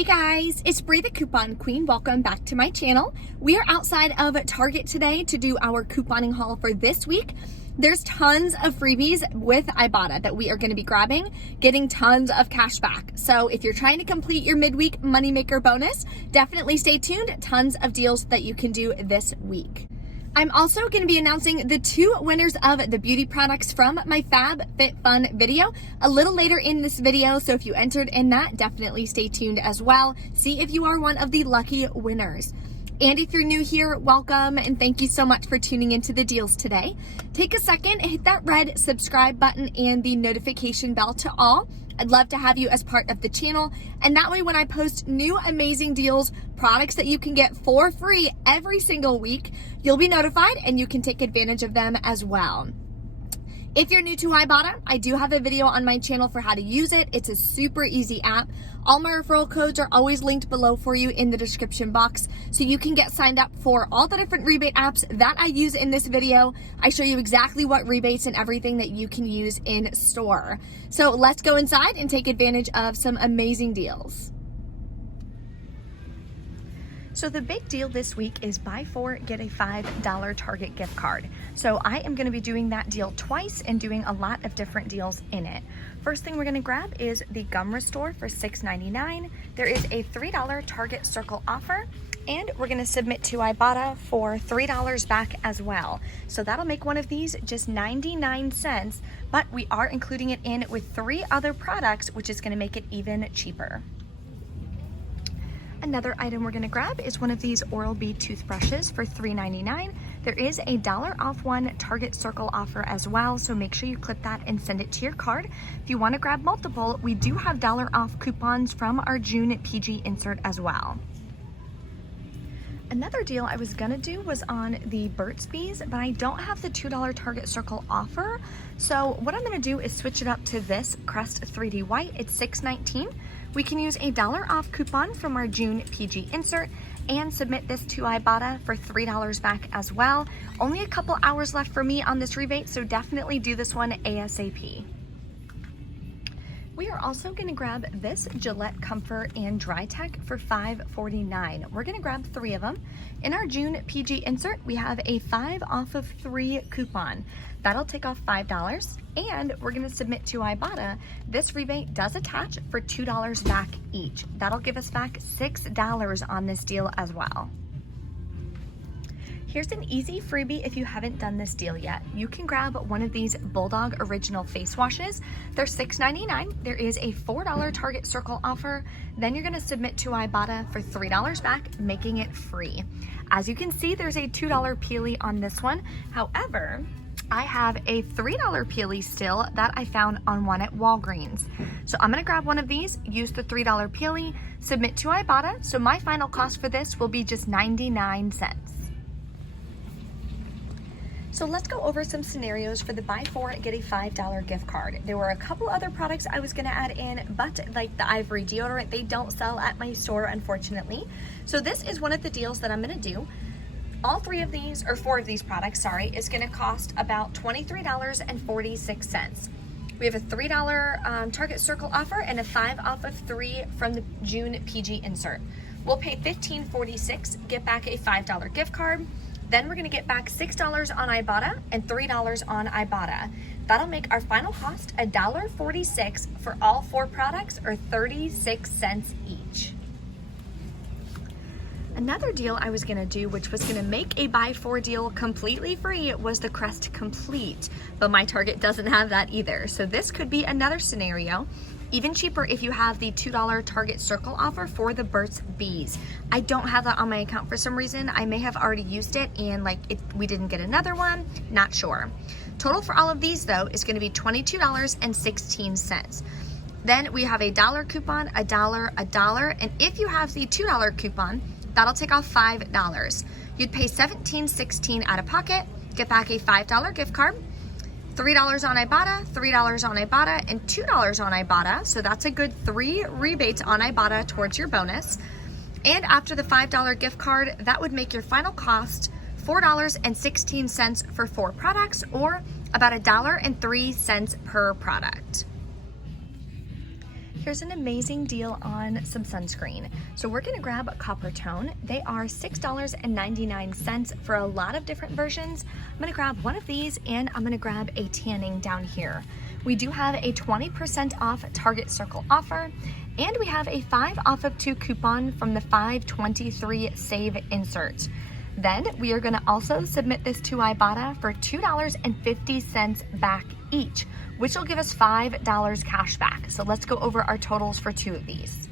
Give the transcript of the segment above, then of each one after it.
Hey guys, it's Bree the Coupon Queen. Welcome back to my channel. We are outside of Target today to do our couponing haul for this week. There's tons of freebies with Ibotta that we are going to be grabbing, getting tons of cash back. So if you're trying to complete your midweek moneymaker bonus, definitely stay tuned. Tons of deals that you can do this week. I'm also going to be announcing the 2 winners of the beauty products from my Fab Fit Fun video a little later in this video. So if you entered in that, definitely stay tuned as well. See if you are one of the lucky winners. And if you're new here, welcome and thank you so much for tuning into the deals today. Take a second, hit that red subscribe button and the notification bell to all. I'd love to have you as part of the channel, and that way when I post new amazing deals, products that you can get for free every single week, you'll be notified and you can take advantage of them as well. If you're new to Ibotta, I do have a video on my channel for how to use it. It's a super easy app. All my referral codes are always linked below for you in the description box, so you can get signed up for all the different rebate apps that I use in this video. I show you exactly what rebates and everything that you can use in store. So let's go inside and take advantage of some amazing deals. So the big deal this week is buy 4, get a $5 Target gift card. So I am going to be doing that deal twice and doing a lot of different deals in it. First thing we're going to grab is the Gum Restore for $6.99. There is a $3 Target Circle offer, and we're going to submit to Ibotta for $3 back as well. So that'll make one of these just 99 cents, but we are including it in with 3 other products, which is going to make it even cheaper. Another item we're going to grab is one of these Oral-B toothbrushes for $3.99. There is a $1 off 1 Target Circle offer as well, so make sure you clip that and send it to your card. If you want to grab multiple, we do have $1 off coupons from our June PG insert as well. Another deal I was gonna do was on the Burt's Bees, but I don't have the $2 Target Circle offer. So what I'm gonna do is switch it up to this Crest 3D White. It's $6.19. We can use a $1 off coupon from our June PG insert and submit this to Ibotta for $3 back as well. Only a couple hours left for me on this rebate, so definitely do this one ASAP. We are also going to grab this Gillette Comfort and Dry Tech for $5.49. We're going to grab 3 of them. In our June PG insert, we have a 5 off of 3 coupon. That'll take off $5, and we're going to submit to Ibotta. This rebate does attach for $2 back each. That'll give us back $6 on this deal as well. Here's an easy freebie if you haven't done this deal yet. You can grab one of these Bulldog original face washes. They're $6.99. There is a $4 Target Circle offer. Then you're gonna submit to Ibotta for $3 back, making it free. As you can see, there's a $2 peely on this one. However, I have a $3 peely still that I found on one at Walgreens. So I'm gonna grab one of these, use the $3 peely, submit to Ibotta. So my final cost for this will be just 99 cents. So let's go over some scenarios for the buy 4, get a $5 gift card. There were a couple other products I was gonna add in, but like the Ivory deodorant, they don't sell at my store, unfortunately. So this is one of the deals that I'm gonna do. All 3 of these, or 4 of these products, sorry, is gonna cost about $23.46. We have a $3 Target Circle offer and a 5 off of 3 from the June PG insert. We'll pay $15.46, get back a $5 gift card. Then we're gonna get back $6 on Ibotta and $3 on Ibotta. That'll make our final cost $1.46 for all 4 products, or 36 cents each. Another deal I was gonna do, which was gonna make a buy 4 deal completely free, was the Crest Complete, but my Target doesn't have that either. So this could be another scenario. Even cheaper if you have the $2 Target Circle offer for the Burt's Bees. I don't have that on my account for some reason. I may have already used it and we didn't get another one, not sure. Total for all of these though is gonna be $22.16. Then we have a $1 coupon, a $1, and if you have the $2 coupon, that'll take off $5. You'd pay $17.16 out of pocket, get back a $5 gift card, $3 on Ibotta, $3 on Ibotta, and $2 on Ibotta. So that's a good 3 rebates on Ibotta towards your bonus. And after the $5 gift card, that would make your final cost $4.16 for 4 products, or about $1.03 per product. Here's an amazing deal on some sunscreen. So we're gonna grab a Copper Tone. They are $6.99 for a lot of different versions. I'm gonna grab one of these and I'm gonna grab a tanning down here. We do have a 20% off Target Circle offer, and we have a 5 off of 2 coupon from the 523 Save insert. Then we are gonna also submit this to Ibotta for $2.50 back each, which will give us $5 cash back. So let's go over our totals for 2 of these.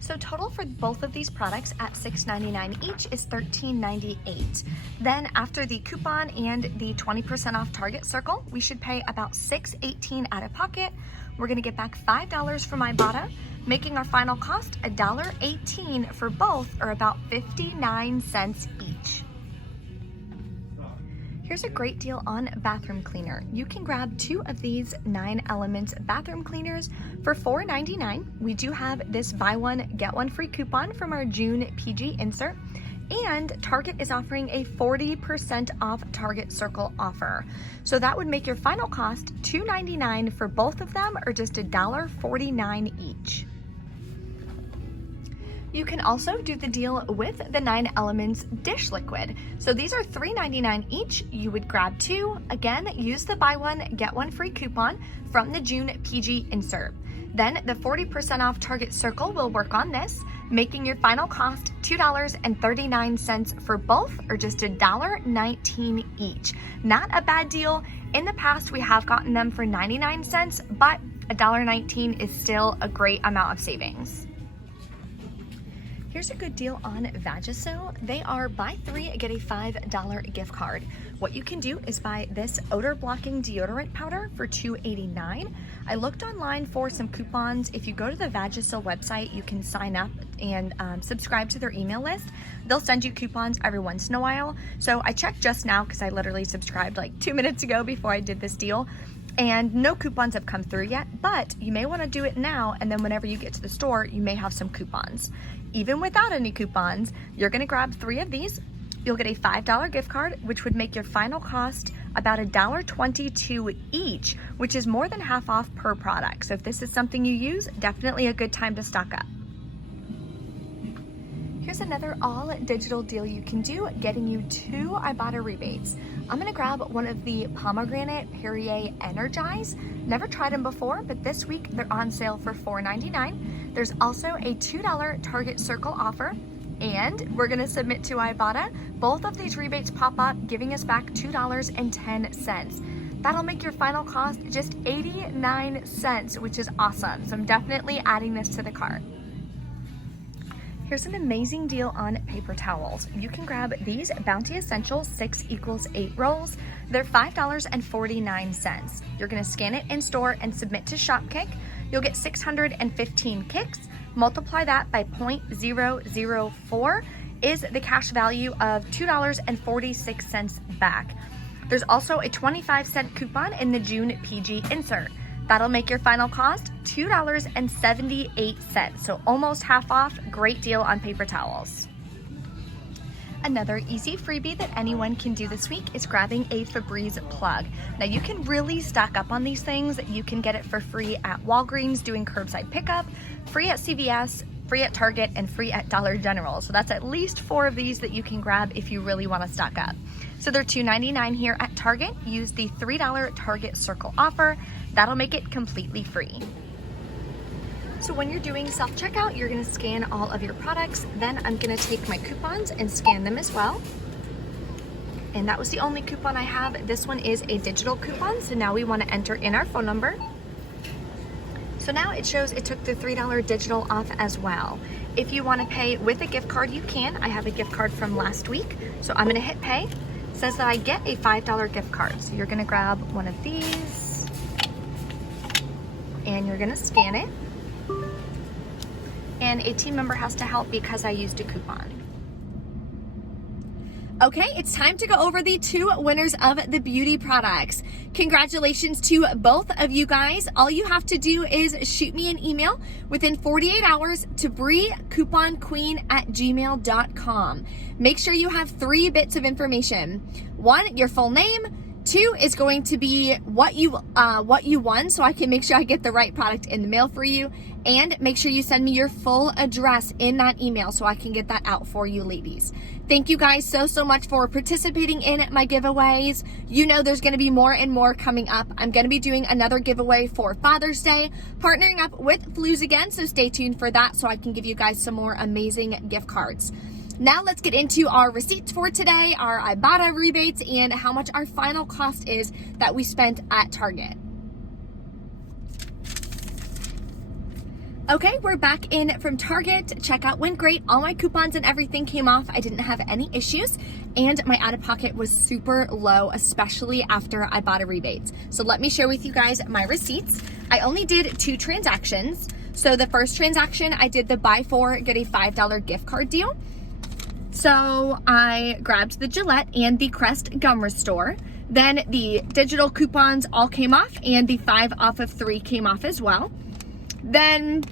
So total for both of these products at $6.99 each is $13.98. Then after the coupon and the 20% off Target Circle, we should pay about $6.18 out of pocket. We're gonna get back $5 from Ibotta, making our final cost $1.18 for both, or about 59 cents each. Here's a great deal on bathroom cleaner. You can grab 2 of these 9 Elements bathroom cleaners for $4.99. We do have this buy one, get one free coupon from our June PG insert, and Target is offering a 40% off Target Circle offer. So that would make your final cost $2.99 for both of them, or just $1.49 each. You can also do the deal with the 9 Elements dish liquid. So these are $3.99 each. You would grab 2. Again, use the buy one, get one free coupon from the June PG insert. Then the 40% off Target Circle will work on this, making your final cost $2.39 for both, or just $1.19 each. Not a bad deal. In the past, we have gotten them for 99 cents, but $1.19 is still a great amount of savings. Here's a good deal on Vagisil. They are buy 3, get a $5 gift card. What you can do is buy this odor blocking deodorant powder for $2.89. I looked online for some coupons. If you go to the Vagisil website, you can sign up and subscribe to their email list. They'll send you coupons every once in a while. So I checked just now because I literally subscribed like 2 minutes ago before I did this deal. And no coupons have come through yet, but you may want to do it now, and then whenever you get to the store, you may have some coupons. Even without any coupons, you're going to grab 3 of these. You'll get a $5 gift card, which would make your final cost about $1.22 each, which is more than half off per product. So if this is something you use, definitely a good time to stock up. Here's another all digital deal you can do, getting you 2 Ibotta Rebates. I'm gonna grab one of the Pomegranate Perrier Energize. Never tried them before, but this week they're on sale for $4.99. There's also a $2 Target Circle offer, and we're gonna submit to Ibotta. Both of these rebates pop up, giving us back $2.10. That'll make your final cost just 89 cents, which is awesome. So I'm definitely adding this to the cart. Here's an amazing deal on paper towels. You can grab these Bounty Essentials 6 = 8 rolls. They're $5.49. You're gonna scan it in store and submit to Shopkick. You'll get 615 kicks. Multiply that by 0.004 is the cash value of $2.46 back. There's also a 25-cent coupon in the June PG insert. That'll make your final cost $2.78, so almost half off. Great deal on paper towels. Another easy freebie that anyone can do this week is grabbing a Febreze plug. Now you can really stock up on these things. You can get it for free at Walgreens doing curbside pickup, free at CVS, free at Target, and free at Dollar General. So that's at least 4 of these that you can grab if you really want to stock up. So they're $2.99 here at Target. Use the $3 Target Circle offer. That'll make it completely free. So when you're doing self-checkout, you're gonna scan all of your products. Then I'm gonna take my coupons and scan them as well. And that was the only coupon I have. This one is a digital coupon. So now we wanna enter in our phone number. So now it shows it took the $3 digital off as well. If you wanna pay with a gift card, you can. I have a gift card from last week. So I'm gonna hit pay. It says that I get a $5 gift card. So you're gonna grab one of these and you're gonna scan it. And a team member has to help because I used a coupon. Okay, it's time to go over the 2 winners of the beauty products. Congratulations to both of you guys. All you have to do is shoot me an email within 48 hours to breecouponqueen@gmail.com. Make sure you have 3 bits of information. 1, your full name. 2 is going to be what you won, so I can make sure I get the right product in the mail for you. And make sure you send me your full address in that email so I can get that out for you ladies. Thank you guys so much for participating in my giveaways. You know there's going to be more and more coming up. I'm going to be doing another giveaway for Father's Day, partnering up with Flues again, so stay tuned for that so I can give you guys some more amazing gift cards. Now let's get into our receipts for today, our Ibotta rebates, and how much our final cost is that we spent at Target. Okay, we're back in from Target. Checkout went great. All my coupons and everything came off. I didn't have any issues, and my out-of-pocket was super low, especially after I bought a rebate. So let me share with you guys my receipts. I only did 2 transactions. So the first transaction, I did the buy 4, get a $5 gift card deal. So I grabbed the Gillette and the Crest gum restore. Then the digital coupons all came off, and the 5 off of 3 came off as well. Then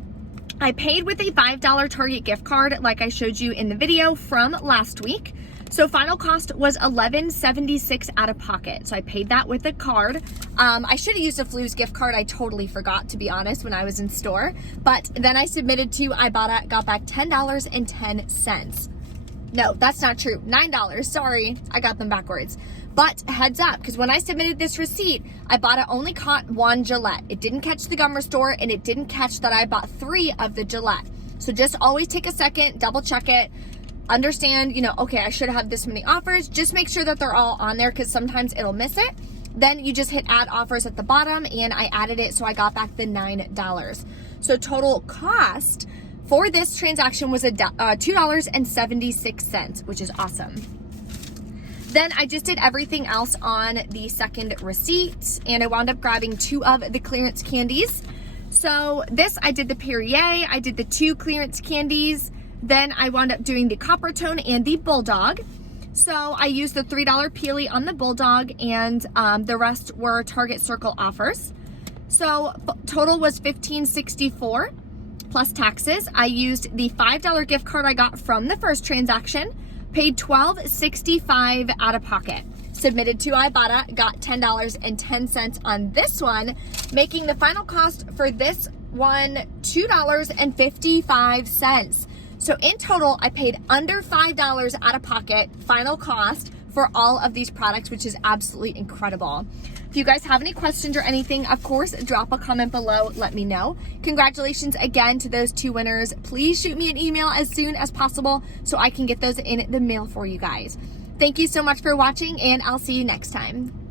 I paid with a $5 Target gift card like I showed you in the video from last week. So final cost was $11.76 out of pocket. So I paid that with a card. I should have used a Flues gift card. I totally forgot, to be honest, when I was in store. But then I submitted to Ibotta, got back $10.10. No, that's not true. $9. Sorry, I got them backwards. But heads up, because when I submitted this receipt, Ibotta only caught 1 Gillette. It didn't catch the gum restore, and it didn't catch that I bought 3 of the Gillette. So just always take a second, double check it, understand, okay, I should have this many offers. Just make sure that they're all on there, because sometimes it'll miss it. Then you just hit add offers at the bottom, and I added it, so I got back the $9. So total cost for this transaction was $2.76, which is awesome. Then I just did everything else on the second receipt, and I wound up grabbing 2 of the clearance candies. So this, I did the Perrier, I did the 2 clearance candies, then I wound up doing the Copper Tone and the Bulldog. So I used the $3 Peely on the Bulldog, and the rest were Target Circle offers. So total was $15.64 plus taxes. I used the $5 gift card I got from the first transaction, paid $12.65 out of pocket. Submitted to Ibotta, got $10.10 on this one, making the final cost for this one $2.55. So in total, I paid under $5 out of pocket, final cost, for all of these products, which is absolutely incredible. If you guys have any questions or anything, of course, drop a comment below, let me know. Congratulations again to those 2 winners. Please shoot me an email as soon as possible so I can get those in the mail for you guys. Thank you so much for watching, and I'll see you next time.